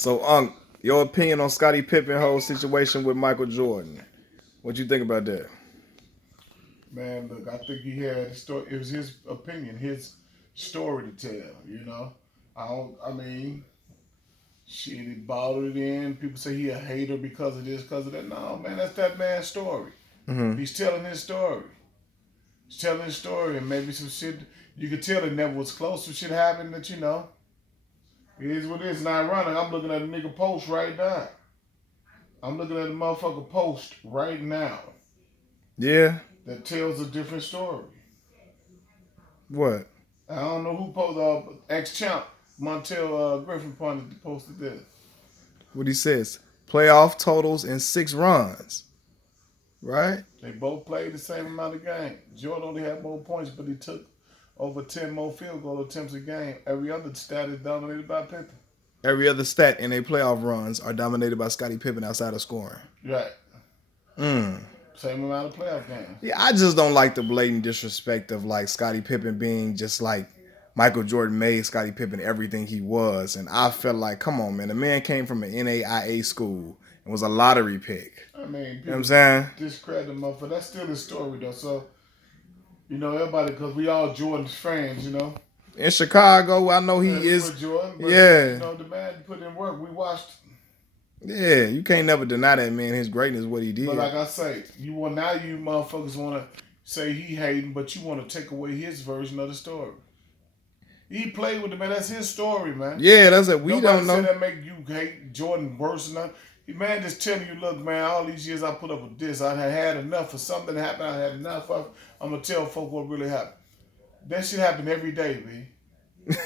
So, your opinion on Scottie Pippen whole situation with Michael Jordan? What you think about that? Man, look, I think he had a story. It was his opinion, his story to tell. I don't. I mean, shit, it bothered it in. People say he a hater because of this, because of that. No, man, that's that man's story. Mm-hmm. He's telling his story. He's telling his story, and maybe some shit you could tell it never was close. Some shit happened that it is what it is. Not ironic. I'm looking at a nigga post right now. I'm looking at a motherfucker post right now Yeah. that tells a different story. What? I don't know who posted. Ex champ Montel Griffin posted this. What he says? Playoff totals in 6 runs. Right? They both played the same amount of games. Jordan only had more points, but he took over 10 more field goal attempts a game. Every other stat is dominated by Pippen. Every other stat in their playoff runs are dominated by Scottie Pippen outside of scoring. Right. Mm. Same amount of playoff games. Yeah, I just don't like the blatant disrespect of like Scottie Pippen being just like Michael Jordan made Scottie Pippen everything he was. And I felt like, come on, man, the man came from an NAIA school and was a lottery pick. I mean, You know people what I'm saying? discredit him up, but that's still his story, though. So, everybody, because we all Jordan's fans. In Chicago, I know he We is. were Jordan, but, Yeah. the man put in work. We watched. Yeah, you can't never deny that man his greatness, what he did. But like I say, you motherfuckers want to say he hating, but you want to take away his version of the story. He played with the man. That's his story, man. Yeah, that's it. We Nobody don't know. said that make you hate Jordan worse than that. Man, just telling you, look, man, all these years I put up with this. I had enough for something that happened. I had enough of. I'm gonna tell folk what really happened. That shit happen every day, man.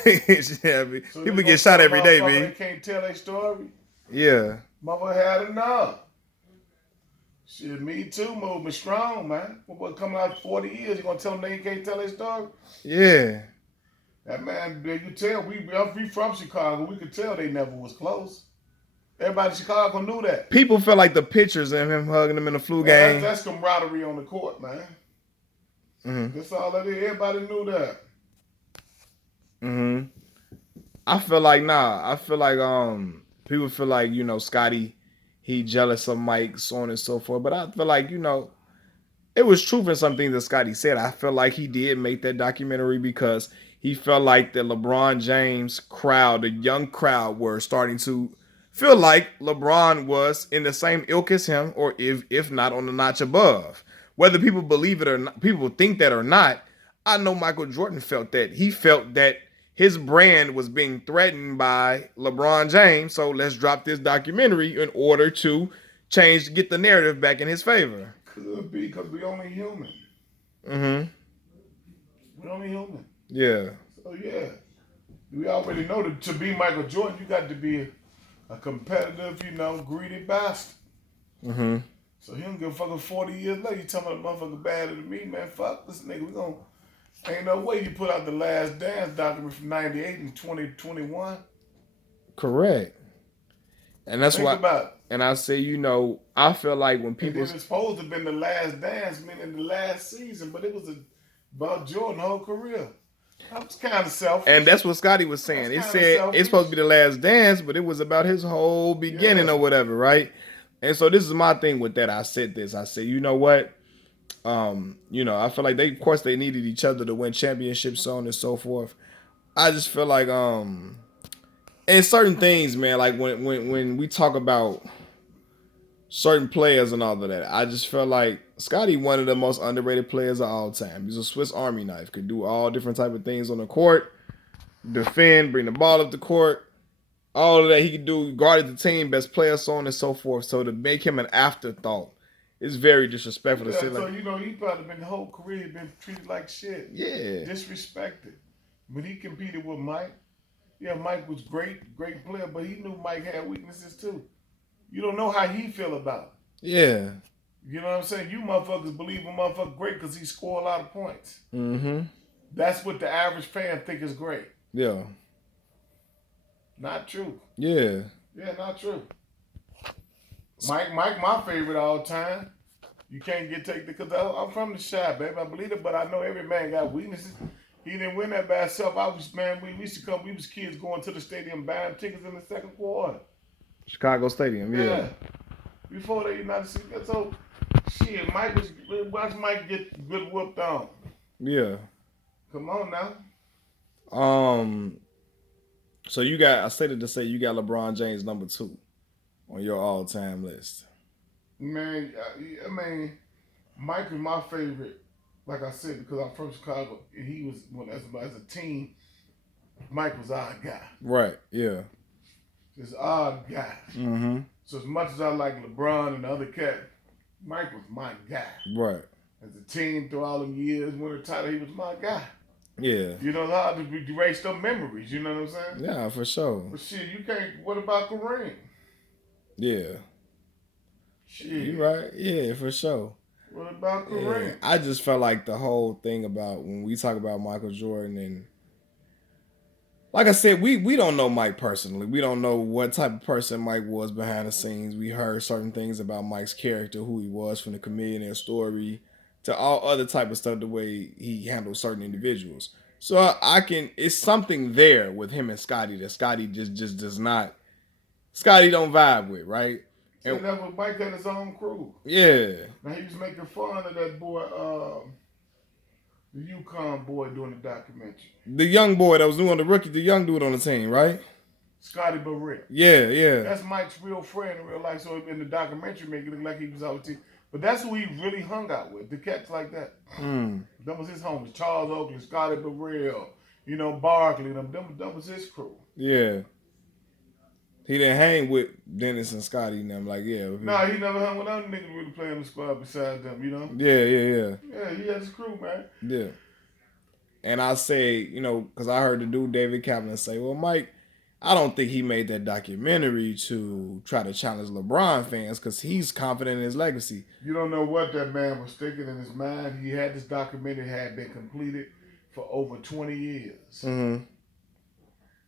Yeah, So people get shot every day, They man. can't tell their story. Yeah. Mother had enough. Shit, me too, moving strong, man. What coming out 40 years, you gonna tell them they can't tell their story? Yeah. That man, you can tell, we from Chicago, we could tell they never was close. Everybody in Chicago knew that. People felt like the pictures of him hugging him in the flu game. That's camaraderie on the court, man. Mm-hmm. That's all that is. Everybody knew that. Mm-hmm. I feel like people feel like, Scottie, he jealous of Mike, so on and so forth. But I feel like, it was truth in some things that Scottie said. I feel like he did make that documentary because he felt like the LeBron James crowd, the young crowd, were starting to feel like LeBron was in the same ilk as him, or if not on the notch above. Whether people believe it or not, people think that or not, I know Michael Jordan felt that. He felt that his brand was being threatened by LeBron James. So let's drop this documentary in order to get the narrative back in his favor. Could be, because we only human. Mm-hmm. We only human. Yeah. So, yeah. We already know that to be Michael Jordan, you got to be a competitive, greedy bastard. Mm-hmm. So he don't give a fuck. 40 years later, you talking about a motherfucker badder than me, man. Fuck this nigga. Ain't no way you put out the Last Dance document from 98 and 2021. Correct. And that's Think why. About it. And I say, I feel like when people. It was supposed to have been the Last Dance, meaning the last season, but it was about Jordan's whole career. That was kind of selfish. And that's what Scottie was saying. It said selfish. It's supposed to be the last dance, but it was about his whole beginning or whatever, right? And so this is my thing with that. I said this. I said, you know what? I feel like of course they needed each other to win championships, so on and so forth. I just feel like and certain things, man, like when we talk about certain players and all of that, I just feel like Scottie, one of the most underrated players of all time. He's a Swiss Army knife, could do all different type of things on the court, defend, bring the ball up the court, all of that he could do, guarded the team, best player, so on and so forth. So to make him an afterthought is very disrespectful to say so like. He probably been the whole career been treated like shit. Yeah. Disrespected. When he competed with Mike, Mike was great player, but he knew Mike had weaknesses too. You don't know how he feel about it. Yeah. You know what I'm saying? You motherfuckers believe a motherfucker great because he score a lot of points. Mm-hmm. That's what the average fan think is great. Yeah. Not true. Yeah. Yeah, not true. Mike, my favorite all time. You can't take because I'm from the shy, baby. I believe it, but I know every man got weaknesses. He didn't win that by himself. We used to come. We was kids going to the stadium buying tickets in the second quarter. Chicago Stadium. Yeah. Yeah. Before the United States. So, shit, watch Mike get good whooped on. Yeah. Come on now. Um. So you got. I stated to say you got LeBron James number 2 on your all-time list. Man, I mean, Mike is my favorite. Like I said, because I'm from Chicago, and he was as a team. Mike was our guy. Right. Yeah. Just our guy. Mm-hmm. So as much as I like LeBron and the other cat, Mike was my guy. Right. As a team through all them years, winning the title, he was my guy. Yeah. You know how to erase them memories. You know what I'm saying? Yeah, for sure. But shit, you can't. What about Kareem? Yeah. Shit. You right. Yeah, for sure. What about Kareem? Yeah. I just felt like the whole thing about when we talk about Michael Jordan and like I said, we don't know Mike personally. We don't know what type of person Mike was behind the scenes. We heard certain things about Mike's character, who he was, from the chameleon story to all other type of stuff, the way he handled certain individuals. So I can, it's something there with him and Scottie that Scottie just does not, Scottie don't vibe with, right? And never Mike had his own crew. Yeah. Now he was making fun of that boy, the UConn boy doing the documentary. The young boy that was doing the rookie, the young dude on the team, right? Scottie Barrett. Yeah, yeah. That's Mike's real friend in real life. So in the documentary, make it look like he was out with team. But that's who he really hung out with. The cats like that. That was his homies. Charles Oakley, Scottie Barrett, Barkley. That was his crew. Yeah. He didn't hang with Dennis and Scottie and them, like, yeah. Nah, he never hung with other niggas really playing the squad besides them, Yeah. Yeah, he had his crew, man. Yeah. And I say, because I heard the dude David Kaplan say, well, Mike, I don't think he made that documentary to try to challenge LeBron fans because he's confident in his legacy. You don't know what that man was thinking in his mind. He had this documentary had been completed for over 20 years. Mm-hmm.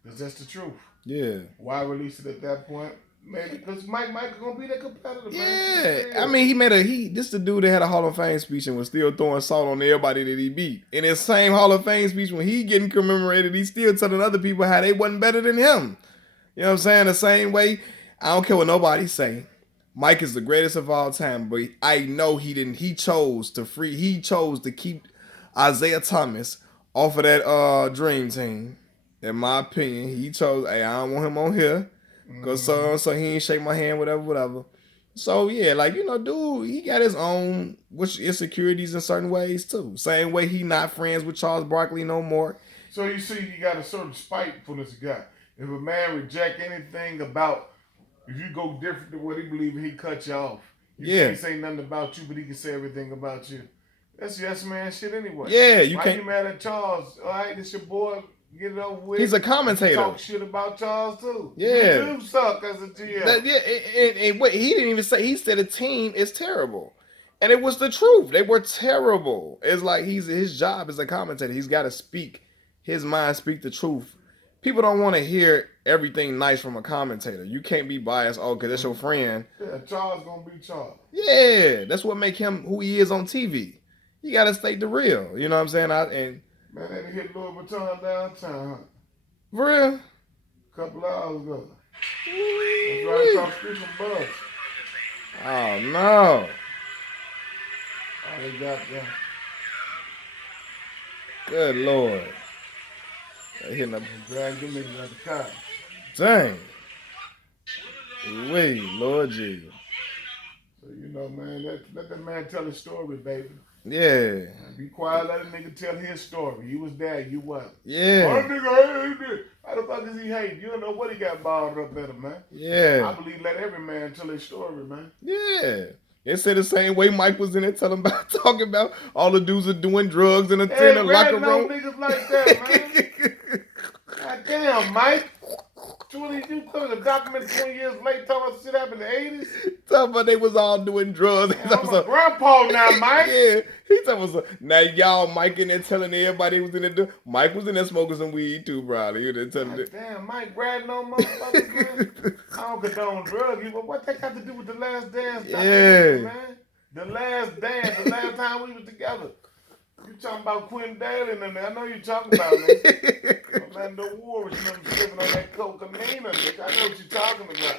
Because that's the truth. Yeah. Why release it at that point? Maybe because Mike gonna be the competitor. Yeah. I mean, this the dude that had a Hall of Fame speech and was still throwing salt on everybody that he beat. In his same Hall of Fame speech, when he getting commemorated, he's still telling other people how they wasn't better than him. You know what I'm saying? The same way, I don't care what nobody say. Mike is the greatest of all time, but I know he chose to keep Isaiah Thomas off of that Dream Team. In my opinion, he chose, hey, I don't want him on here. Cause so he ain't shake my hand, whatever. So yeah, dude, he got his own insecurities in certain ways too. Same way he not friends with Charles Barkley no more. So you see, you got a certain spite for this guy. If a man reject anything about, if you go different than what he believes, he cut you off. You can't say nothing about you, but he can say everything about you. That's yes man shit anyway. Yeah, you Why can't. You mad at Charles? All right, this your boy. Get it over with. He's a commentator. Talk shit about Charles too. Yeah, you do suck as a GM. And what he didn't even say. He said the team is terrible, and it was the truth. They were terrible. It's like his job as a commentator. He's got to speak his mind, speak the truth. People don't want to hear everything nice from a commentator. You can't be biased. Oh, because that's your friend. Yeah, Charles gonna be Charles. Yeah, that's what make him who he is on TV. You got to state the real. You know what I'm saying? Man, they hit Louis Vuitton downtown. For real? Couple hours ago. That's right across the street from Buzz. Oh, no. Oh, they got them. Good Lord. They hitting up. Drag them niggas out the car. Dang. Wait, Lord Jesus. So, man, let that man tell his story, baby. Yeah. Be quiet, let a nigga tell his story. You was there, you wasn't. Yeah. Oh, nigga, hey, how the fuck is he hate? You don't know what he got balled up at him, man. Yeah. I believe let every man tell his story, man. Yeah. It said the same way Mike was in there talking about all the dudes are doing drugs in the locker room. Niggas like that, man. God damn, Mike. 20, you put a document 20 years late talking about shit happened in the 80s? Talking about they was all doing drugs. Man, I'm a grandpa now, Mike. Yeah. He talking about now y'all Mike in there telling everybody was in there. Mike was in there smoking some weed too, probably. You there telling God damn, Mike ratting on motherfuckers, man. I don't condone drugs, but what that got to do with the last dance? Yeah. Man? The last dance, the last time we was together. You talking about Quentin Daly and I know you talking about me. Orlando Ward, you know, living on that cocaine, bitch. I know what you talking about.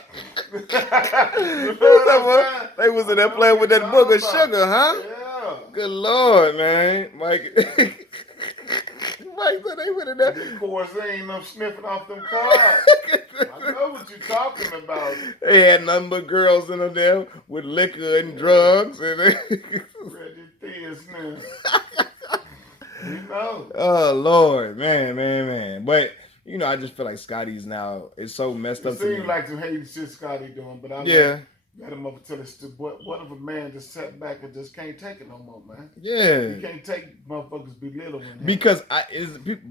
You know what I'm saying? They was in I there know playing what with you're that book talking of about. sugar, huh? Yeah. Good Lord, man. Mike. Mike said they went in there. And of course, they ain't no sniffing off them cards. I know what you're talking about. They had nothing but girls in there with liquor and Yeah. drugs. And Ready this now. We know. oh, Lord. Man. But, I just feel like Scotty's now, it's so messed It up to seems me. like some hating shit Scottie doing, but I Yeah. let him up until it's what if a man just sat back and just can't take it no more, man? Yeah. He can't take motherfuckers belittling him. Because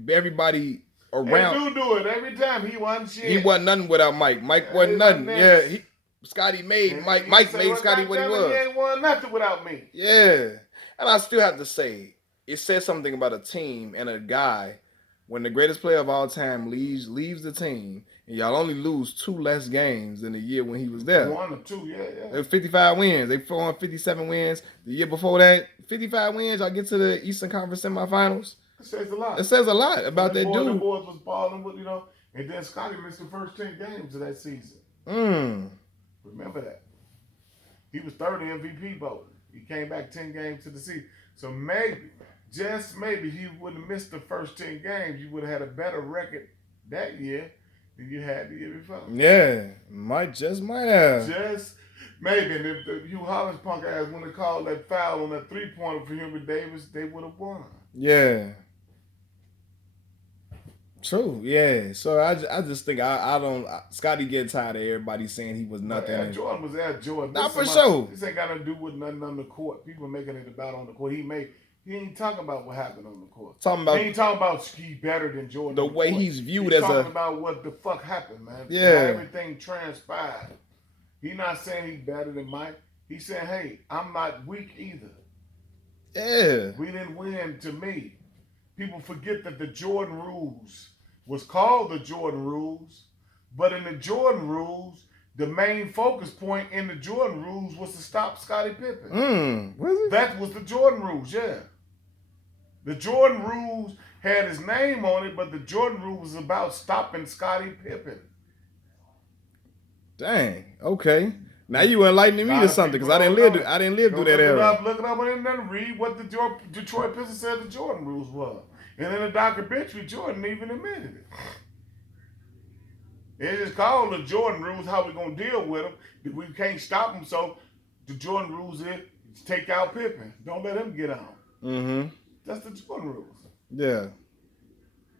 everybody They around. do it every time. He wasn't shit. He wasn't nothing without Mike. Mike wasn't nothing. Yeah. Scotty made Mike. Mike say, made well, Scotty what he was. He ain't won nothing without me. Yeah. And I still have to say, it says something about a team and a guy when the greatest player of all time leaves the team, and y'all only lose 2 less games than the year when he was there. 1 or 2, yeah. It was 55 wins. They won 57 wins. The year before that, 55 wins. Y'all get to the Eastern Conference semifinals. It says a lot. It says a lot about that dude. The boys was balling with, and then Scottie missed the first 10 games of that season. Remember that. He was third in MVP voting. He came back 10 games to the season. So maybe, just maybe, he wouldn't have missed the first 10 games. You would have had a better record that year than you had the year before. Yeah, might have. Just maybe. And if the Hugh Hollins punk ass wouldn't have called that foul on that 3-pointer for Hubert Davis, they would have won. Yeah. True, yeah. So I just think I don't. Scotty get tired of everybody saying he was nothing. Air Jordan was Air Jordan. Not for sure. This ain't got to do with nothing on the court. People making it about on the court. He ain't talking about what happened on the court. He ain't talking about he better than Jordan. The way he's viewed as talking about what the fuck happened, man. Yeah. How everything transpired. He not saying he's better than Mike. He's saying, hey, I'm not weak either. Yeah. We didn't win to me. People forget that the Jordan rules was called the Jordan rules, but in the Jordan rules, the main focus point in the Jordan rules was to stop Scottie Pippen. Was it? That was the Jordan rules, yeah. The Jordan rules had his name on it, but the Jordan rule was about stopping Scottie Pippen. Dang. Okay. Now you enlightening me to something because I didn't live through that era. Look it up and then read what the Detroit Pistons said the Jordan rules were. And in the documentary, Jordan even admitted it. They just called the Jordan rules how we gonna deal with them. We can't stop them, so the Jordan rules is take out Pippen. Don't let him get on. That's the Jordan rules. Yeah.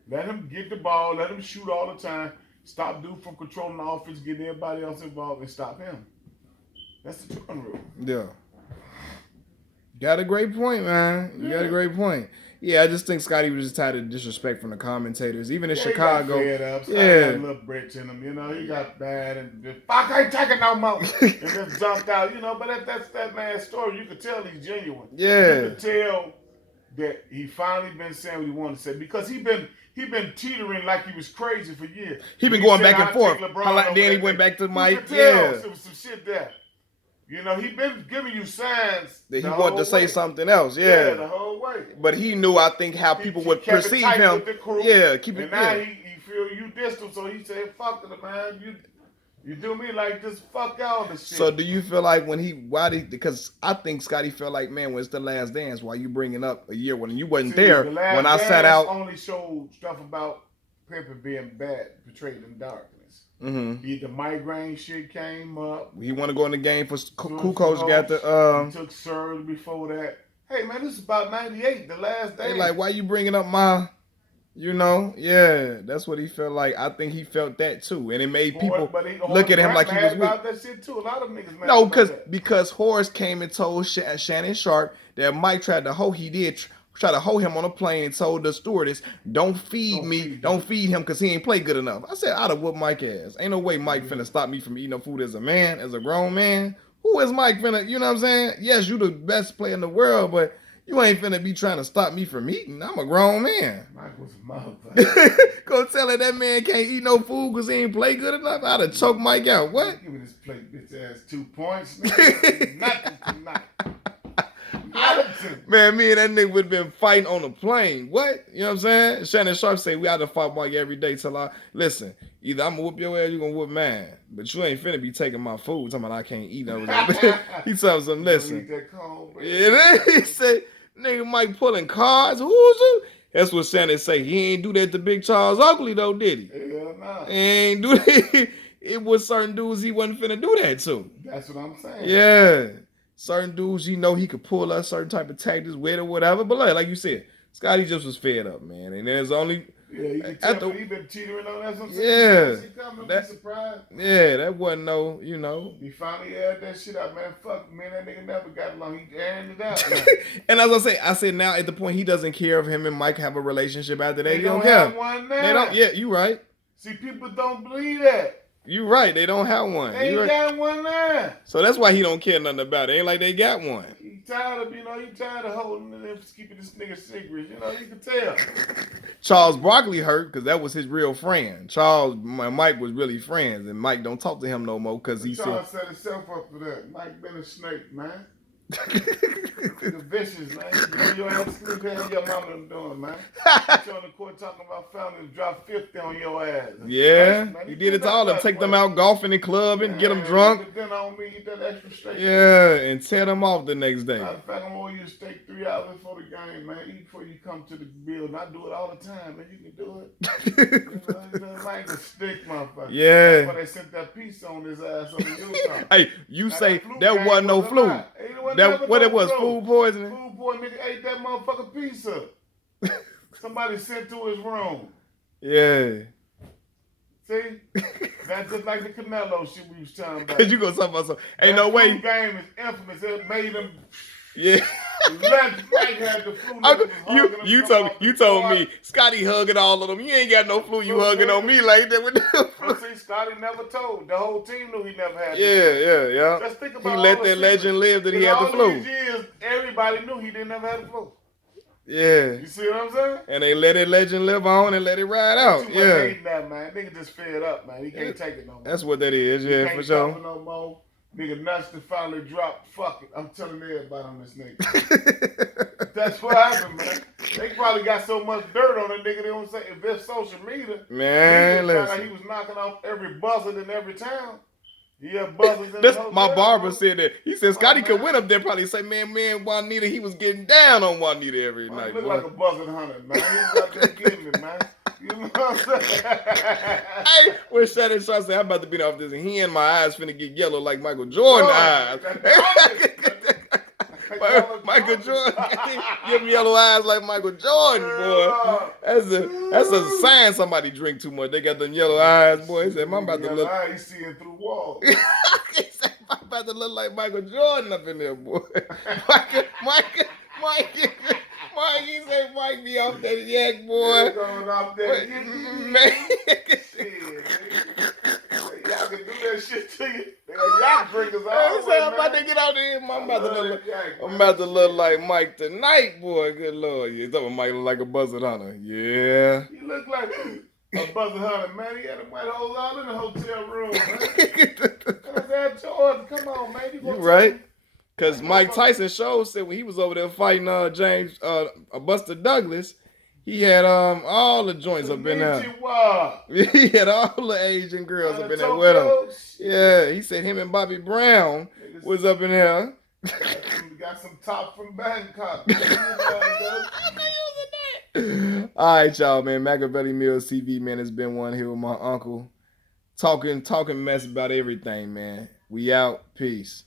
Let him get the ball. Let him shoot all the time. Stop dude from controlling the offense, getting everybody else involved, and stop him. That's the Jordan rule. Yeah. Got a great point, man. You got a great point. Yeah, I just think Scottie was just tired of disrespect from the commentators, even in Chicago. He got fed up. Scottie had a little britch in him, he got bad and just, I can't take it no more, and just jumped out, But that's that man's story. You could tell he's genuine. Yeah, you could tell that he finally been saying what he wanted to say because he been teetering like he was crazy for years. He been going back and forth. Then he went back to Mike. Yeah, there was some shit there. He been giving you signs that he wanted to say something else. Yeah, the whole way. But he knew, I think, how people would perceive him. Keep it. And now he feel you dissed him, so he said, "Fuck it, man. You do me like this. Fuck all this shit." So do you feel like because I think Scottie felt like, man, when it's the last dance, why you bringing up a year when you wasn't there when I sat out? Only showed stuff about Pippen being bad, portrayed in darkness. The migraine shit came up. He want to go in the game for Kukoc got the. He took surgery before that. Hey man, this is about '98, the last day. Like, why you bringing up my? Yeah, that's what he felt like. I think he felt that too, and it made people look at him like he was weak. About that shit too. A lot of niggas mad no, about because Horace came and told Shannon Sharp that Mike tried to hold. He did try to hold him on a plane and told the stewardess, don't feed him because he ain't play good enough. I said, I'd have whooped Mike ass. Ain't no way Mike finna stop me from eating no food as a man, as a grown man. Who is Mike finna, you know what I'm saying? Yes, you the best player in the world, but you ain't finna be trying to stop me from eating. I'm a grown man. Mike was a motherfucker. Go tell her that man can't eat no food because he ain't play good enough. I'd have choked Mike out. What? Give me this plate, bitch ass 2 points. Nothing tonight. Man, me and that nigga would have been fighting on the plane. What? You know what I'm saying? Shannon Sharp say we had to fight Mike every day till I listen. Either I'm gonna whoop your ass, you gonna whoop mine. But you ain't finna be taking my food. Talking about I can't eat over there. He tells him, listen. Yeah, he said, nigga Mike pulling cards. Who's you? That's what Shannon say. He ain't do that to Big Charles Oakley though, did he? Hell nah. He ain't do that. It was certain dudes he wasn't finna do that to. That's what I'm saying. Yeah. Certain dudes, you know, he could pull us certain type of tactics with or whatever. But like you said, Scottie just was fed up, man. And there's only you can tell he been teetering on that. Yeah, be surprised. Yeah, that wasn't no, you know. He finally aired that shit out, man. Fuck, man, that nigga never got along. He airing it out. And as I said now at the point he doesn't care if him and Mike have a relationship after that. They He don't have care. one now. They don't. Yeah, you right. See, people don't believe that. You right. They don't have one. They ain't got one now. So that's why he don't care nothing about it. Ain't like they got one. He tired of holding it and keeping this nigga secret. You know, you can tell. Charles Barkley hurt because that was his real friend. Charles and Mike was really friends, and Mike don't talk to him no more because he Charles set himself up for that. Mike been a snake, man. The vicious, man. You know your ass sleep and your mama them doing, man. You on the court talking about family drop 50 on your ass. Yeah, man, he did it to all of them. Take them out golfing and clubbing, get them drunk. Then on me, eat that extra steak. Yeah, and tear them off the next day. Matter of fact, I'm gonna you steak 3 hours before the game, man. Eat before you come to the building. I do it all the time, man. You can do it. You know, Mike a stick, motherfucker. Yeah. That's why they sent that piece on his ass on the Utah. Hey, you now say that wasn't no flu. That what it was, food poisoning? Food poisoning, nigga ate that motherfucking pizza. Somebody sent to his room. Yeah. See? That's just like the Canelo shit we was talking about. Cause you gonna talk about something. Ain't no way. The game is infamous. It made him. Yeah. Mike had the flu. You told me Scottie hugging all of them. You ain't got no flu. You hugging on me like that with the flu. See, Scottie never told. The whole team knew he never had. Yeah. Just think about he let that legend live that he had the flu. All these years, everybody knew he didn't ever have the flu. Yeah. You see what I'm saying? And they let that legend live on and let it ride out. Yeah. That, man. Nigga just fed up, man. He can't take it no more. That's what that is. Yeah, for sure. No more. Nigga nuts to finally drop. Fuck it. I'm telling everybody on this nigga. That's what happened, man. They probably got so much dirt on the nigga they don't say if it's social media. Man, listen. He was knocking off every buzzer in every town. Yeah, buzzers in the hotel. My barber said that. He said Scottie could win up there. Probably say, man, Juanita, he was getting down on Juanita every night. He look like a buzzard hunter, man. He's out there getting it, man. You know what I'm saying? Hey, when Shannon Sharp said, I'm about to beat off this, and he and my eyes finna get yellow like Michael Jordan eyes. Michael Jordan, give him yellow eyes like Michael Jordan, boy. That's a sign somebody drink too much. They got them yellow eyes, boy. He said, I'm about to look. He's seeing through walls. He said, I'm about to look like Michael Jordan up in there, boy. Mike, he said, Mike be off that yak, boy. Going off that man. Y'all can do that shit to you. Y'all drinkers all the way, I'm about to get out of here. I'm about to look like Mike tonight, boy. Good Lord. You talking Mike look like a buzzard hunter. Yeah. You look like a buzzard hunter, man. He had a white hole all in the hotel room, man. Come on, man. You right. Because Mike Tyson show said when he was over there fighting Buster Douglas, he had all the joints up in there. He had all the Asian girls up in there with him. Yeah, he said him and Bobby Brown was up in there. Got some top from Bangkok. All right, y'all, man. Machiavelli Mills TV, man, has been one here with my uncle. Talking mess about everything, man. We out. Peace.